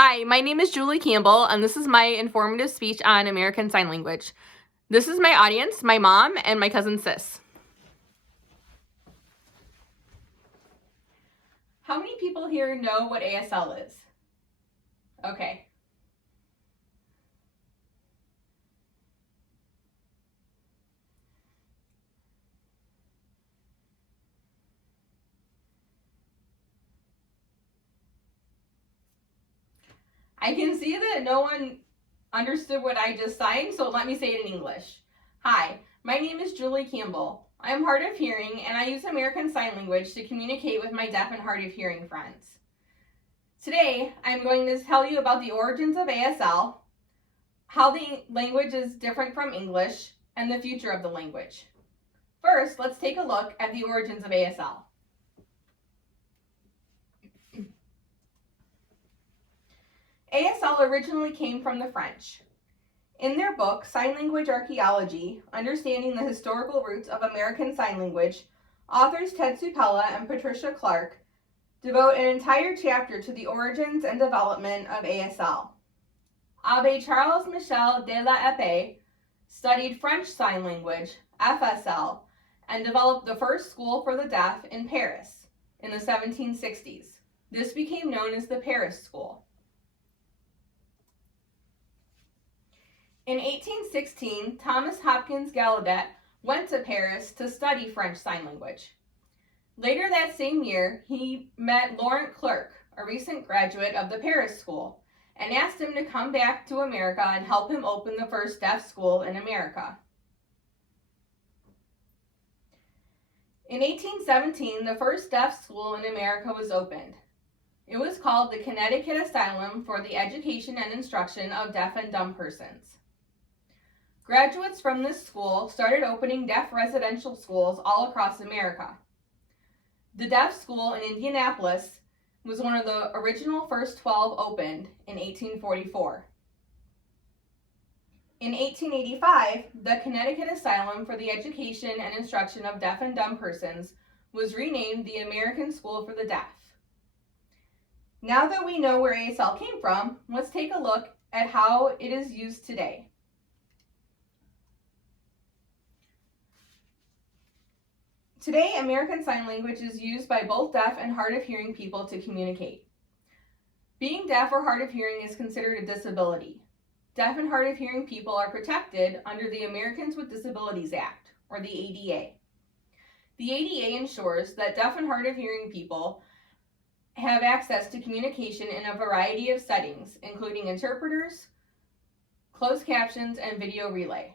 Hi, my name is Julie Campbell, and this is my informative speech on American Sign Language. This is my audience, my mom, and my cousin Sis. How many people here know what ASL is? Okay. I can see that no one understood what I just signed, so let me say it in English. Hi, my name is Julie Campbell. I am hard of hearing, and I use American Sign Language to communicate with my deaf and hard of hearing friends. Today, I'm going to tell you about the origins of ASL, how the language is different from English, and the future of the language. First, let's take a look at the origins of ASL. ASL originally came from the French. In their book, Sign Language Archaeology, Understanding the Historical Roots of American Sign Language, authors Ted Supella and Patricia Clark devote an entire chapter to the origins and development of ASL. Abbé Charles Michel de la Epée studied French Sign Language, FSL, and developed the first school for the deaf in Paris in the 1760s. This became known as the Paris School. In 1816, Thomas Hopkins Gallaudet went to Paris to study French Sign Language. Later that same year, he met Laurent Clerc, a recent graduate of the Paris School, and asked him to come back to America and help him open the first deaf school in America. In 1817, the first deaf school in America was opened. It was called the Connecticut Asylum for the Education and Instruction of Deaf and Dumb Persons. Graduates from this school started opening deaf residential schools all across America. The deaf school in Indianapolis was one of the original first 12 opened in 1844. In 1885, the Connecticut Asylum for the Education and Instruction of Deaf and Dumb Persons was renamed the American School for the Deaf. Now that we know where ASL came from, let's take a look at how it is used today. Today, American Sign Language is used by both deaf and hard of hearing people to communicate. Being deaf or hard of hearing is considered a disability. Deaf and hard of hearing people are protected under the Americans with Disabilities Act, or the ADA. The ADA ensures that deaf and hard of hearing people have access to communication in a variety of settings, including interpreters, closed captions, and video relay.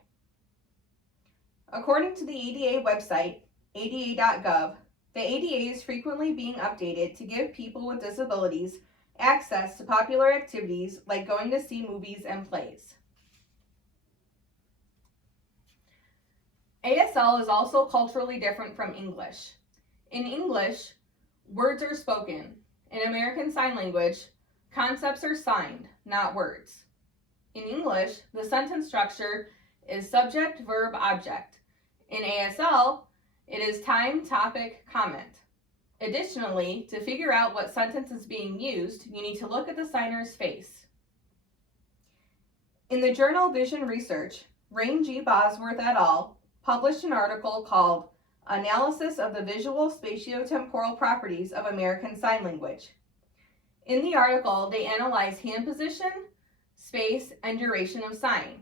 According to the ADA website, ada.gov, the ADA is frequently being updated to give people with disabilities access to popular activities like going to see movies and plays. ASL is also culturally different from English. In English, words are spoken. In American Sign Language, concepts are signed, not words. In English, the sentence structure is subject, verb, object. In ASL, it is time, topic, comment. Additionally, to figure out what sentence is being used, you need to look at the signer's face. In the journal Vision Research, Rain G. Bosworth et al. Published an article called Analysis of the Visual Spatiotemporal Properties of American Sign Language. In the article, they analyze hand position, space, and duration of sign.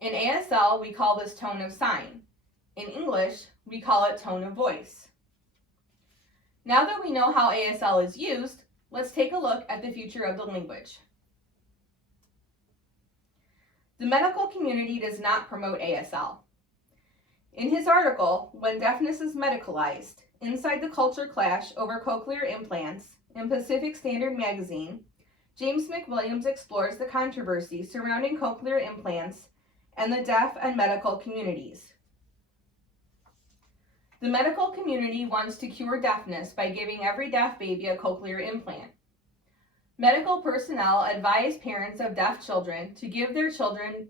In ASL, we call this tone of sign. In English, we call it tone of voice. Now that we know how ASL is used, let's take a look at the future of the language. The medical community does not promote ASL. In his article, When Deafness is Medicalized, Inside the Culture Clash Over Cochlear Implants, in Pacific Standard Magazine, James McWilliams explores the controversy surrounding cochlear implants and the deaf and medical communities. The medical community wants to cure deafness by giving every deaf baby a cochlear implant. Medical personnel advise parents of deaf children to give their children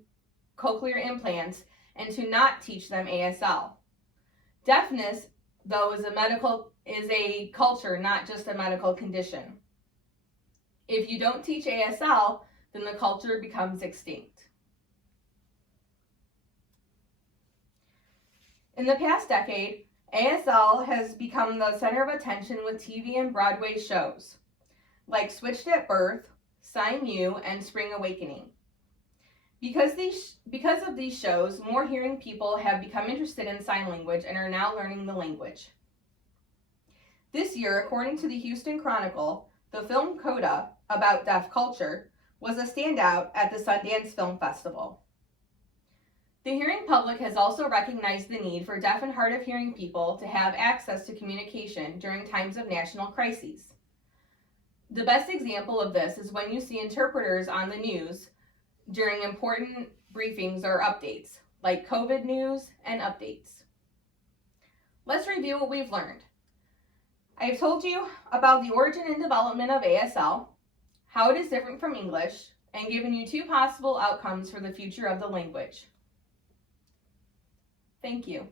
cochlear implants and to not teach them ASL. Deafness, though, is a culture, not just a medical condition. If you don't teach ASL, then the culture becomes extinct. In the past decade, ASL has become the center of attention with TV and Broadway shows, like Switched at Birth, Sign You, and Spring Awakening. Because of these shows, more hearing people have become interested in sign language and are now learning the language. This year, according to the Houston Chronicle, the film Coda, about deaf culture, was a standout at the Sundance Film Festival. The hearing public has also recognized the need for deaf and hard of hearing people to have access to communication during times of national crises. The best example of this is when you see interpreters on the news during important briefings or updates, like COVID news and updates. Let's review what we've learned. I've told you about the origin and development of ASL, how it is different from English, and given you 2 possible outcomes for the future of the language. Thank you.